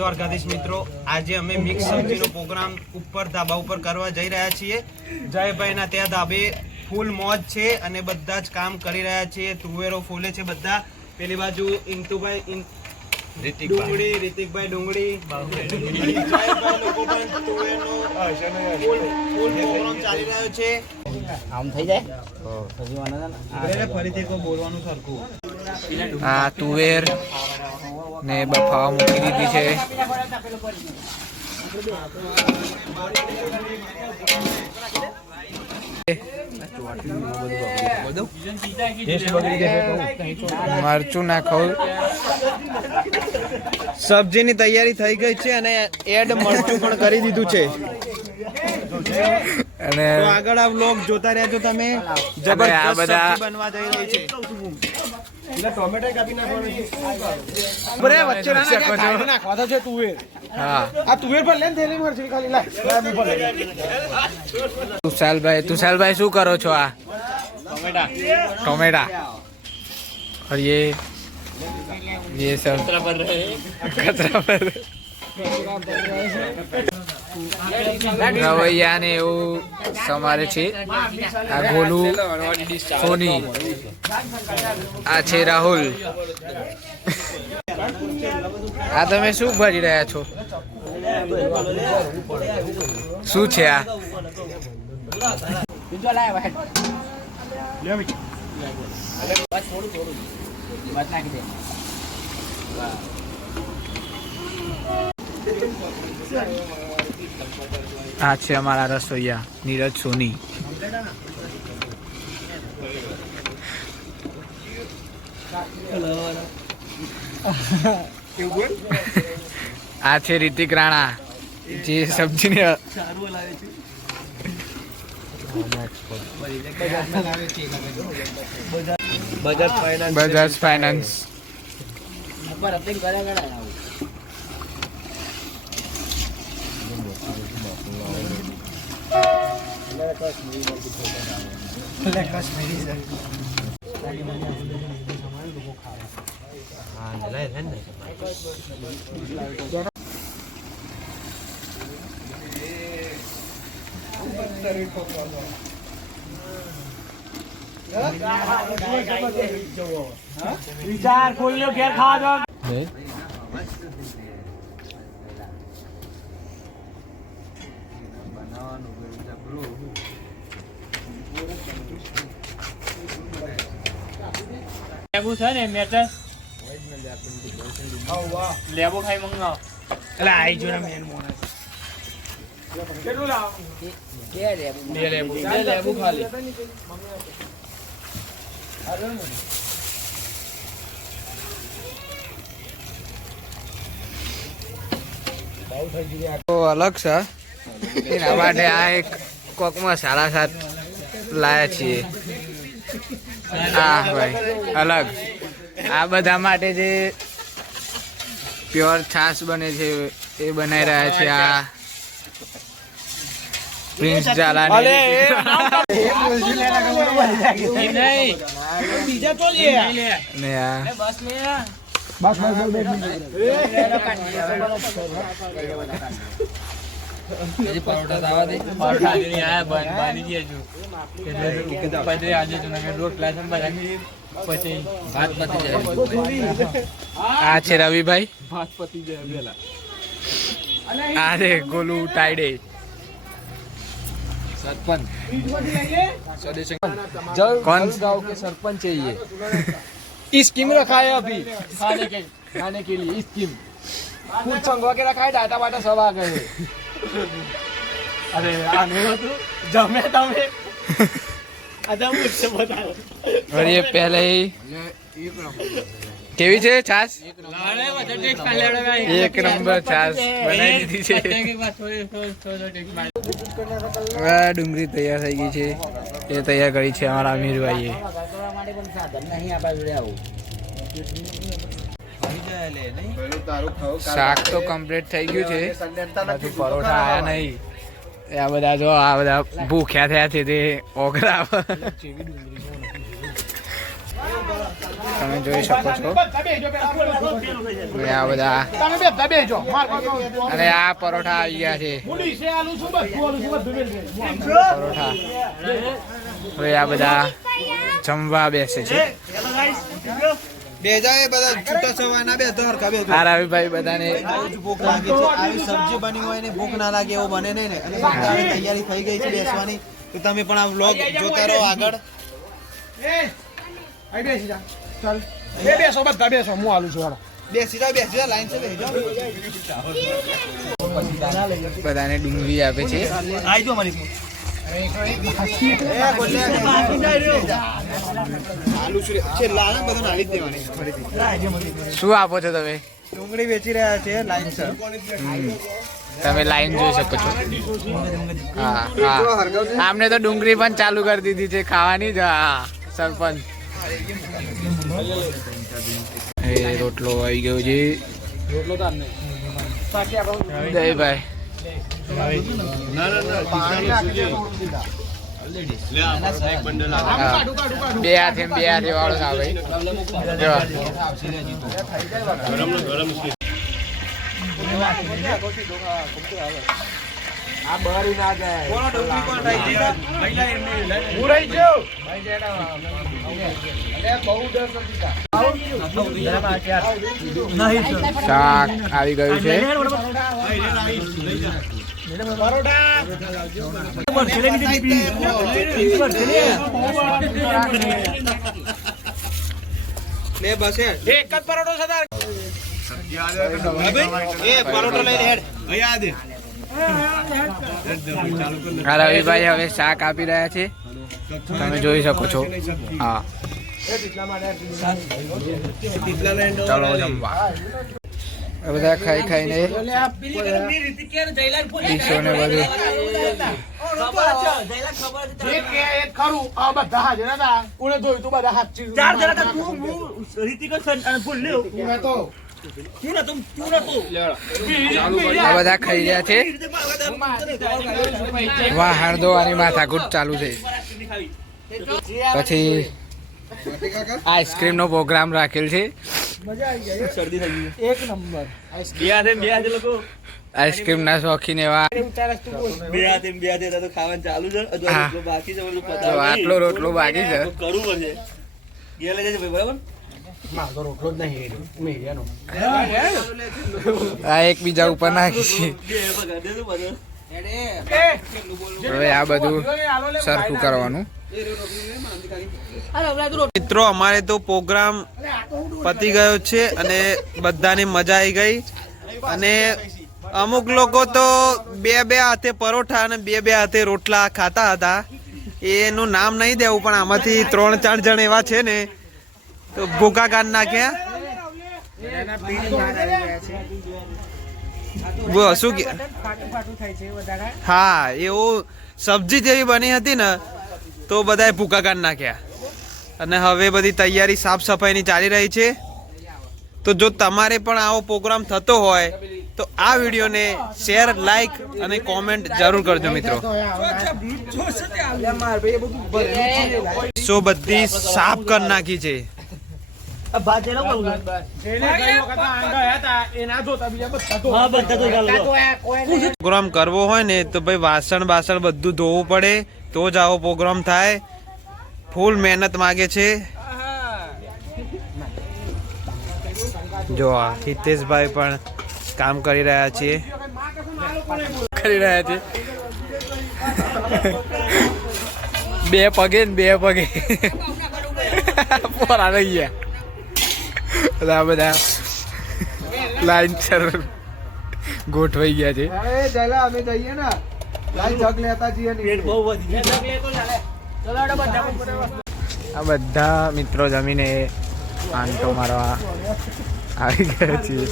દ્વારકાધીશ મિત્રો, આજે અમે મિક્સ સબ્જીનો પ્રોગ્રામ ઉપર ધાબા ઉપર કરવા જઈ રહ્યા છીએ. જયભાઈના ત્યાં ધાબે ફૂલ મોજ છે અને બધા જ કામ કરી રહ્યા છીએ. તુવેરો ફૂલે છે બધા. પેલી બાજુ ઇન્ટુભાઈ ડુંગળી, રીતિકભાઈ ડુંગળી, જયભાઈ લોકો પણ તુવેરનો ફૂલ પ્રોગ્રામ ચાલી રહ્યો છે. આમ થઈ જાય ફરીથી કોઈ બોલવાનું સરખું. આ તુવેર ને બફાવા મૂકી દીધી છે. મરચું નાખવું. સબ્જીની તૈયારી થઈ ગઈ છે અને એડ મરચું પણ કરી દીધું છે. અને તો આગળ આ વ્લોગ જોતા રહેજો તમે. જબરદસ્ત સબ્જી બનવા જઈ રહી છે. ટોમેટો કાપી નાખવાનું છે. બરે વચ્ચે નાખવા છે તુવેર. હા, આ તુવેર પર લેન થેલી મરચી ખાલી લાય. तुषाल શું કરો છો? આ टोमेटा और ये सब खतरा पर रवैया ने એવું સમારે છે. આ ગોલુ, સોની, આ છે રાહુલ. આ તમે શું ભરી રહ્યા છો? શું છે આ? આ છે અમારા રસોઈયા નીરજ સોની. આ છે રિતિક રાણા જે સબ્જીને બજાજ ફાઇનાન્સ. વિચાર ખોલ્યો ઘેર ખાવા દો. લેબુ છે ને મેટર લેબુ ખાઈ મંગાવો. એટલે આઈ જો ના મેન મોના કેટલું લાવ? બે લેબુ ખાલી. તો અલગ છે એના માટે આ એક કોકમાં સાડા સાત લાયા છીએ. હા ભાઈ, અલગ. આ બધા માટે જે પ્યોર છાશ બને છે એ બનાવી રહ્યા છે. આ પ્રિન્સ ઝાલાની ને આ આ છે રવિભાઈ. આ રે ગોલુ ટાઈડે. सरपंच कौन गांव के सरपंच है ये. स्कीम रखा है अभी खाने के लिए स्कीम. फूड संघवा के रखा है. डाटा वाटा सब आ गए. अरे आने तू जमे तमे आधा मुझसे बताओ. और ये पहले ही કેવી છે છાશ? એક નંબર છાશ બનાવી દીધી છે. ડુંગળી તૈયાર થઈ ગઈ છે. એ તૈયાર કરી છે અમારા અમીરભાઈએ. શાક તો કમ્પ્લીટ થઈ ગયું છે. હજુ પરોઠા આયા નહીં. આ બધા જો આ બધા ભૂખ્યા થયા છે તે ઓગરા. તમે જોઈ શકો છો અને આ બધા અને આ પરોઠા આવી ગયા છે પરોઠા હવે આ બધા જમવા બેસે છે આ રવિભાઈ બધાને ભૂખ લાગી છે આવી સબ્જી બની હોય ને ભૂખ ના લાગે એવું બને નહીં ને અને બધાની તૈયારી થઈ ગઈ છે બેસવાની તો તમે પણ આ વ્લોગ જોતા રહો આગળ બેસો બધા બેસો હું આલું છું બેસી જાઓ લાઈન છે બેસી જાઓ બધાને ડુંગળી આપે છે શું આપો છો તમે ડુંગળી વેચી રહ્યા છે લાઈન સર તમે લાઈન જોઈ શકો છો હા હા આમને તો ડુંગળી પણ ચાલુ કરી દીધી છે ખાવાની જ હા સરપંચ એ રોટલો આવી ગયો છે જયભાઈ બે હાથે વાળો ના ભાઈ શાક આવી ગયું છે એક જ પરોઠો સરદાર પરોઠો લઈને હેડ આ રવિભાઈ હવે શાક આપી રહ્યા છે તમે જોઈ શકો છો હા ચાલો જમવા બધા ખાઈ ખાઈને ડીશો ને બધું આ બધા ખાઈ રહ્યા છે વાહ હળદોવાની માથાકૂટ ચાલુ છે પછી આઈસ્ક્રીમ નો પ્રોગ્રામ રાખેલ છે આઈસ્ક્રીમ ના શોખીન એવા આટલો રોટલો બાકી છે આ એક બીજા ઉપર નાખી છે હવે આ બધું સરખું કરવાનું મિત્રો અમારે તો પ્રોગ્રામ પતી ગયો છે અને બધાને મજા આવી ગઈ અને અમુક લોકો તો બે હાથે પરોઠા અને બે હાથે રોટલા ખાતા હતા એનું નામ નહીં દેવું પણ આમાંથી 3-4 જણ એવા છે ને તો ભૂકા કાઢ નાખ્યા શું કે હા એવું સબ્જી જેવી બની હતી ને તો બધાએ ભૂકા કાઢ નાખ્યા અને હવે બધી તૈયારી સાફ સફાઈની ચાલી રહી છે તો જો તમારે પણ આવો પ્રોગ્રામ થતો હોય તો આ વિડીયોને શેર લાઈક અને કોમેન્ટ જરૂર કરજો મિત્રો સો બધી સાફ કરી નાખી છે પ્રોગ્રામ કરવો હોય ને તો ભાઈ વાસણ બધું ધોવું પડે તો જ આવો પ્રોગ્રામ થાય ફૂલ મહેનત માગે છે જો આ હિતેશભાઈ પણ કામ કરી રહ્યા છે બે પગે પોરા રહી ગયા બધા લાઈન સર ગોઠવાઈ ગયા છે અમે જઈએ ને જગ લેતા જઈએ આ બધા મિત્રો જમીને આંટો મારવા આવી ગયા છીએ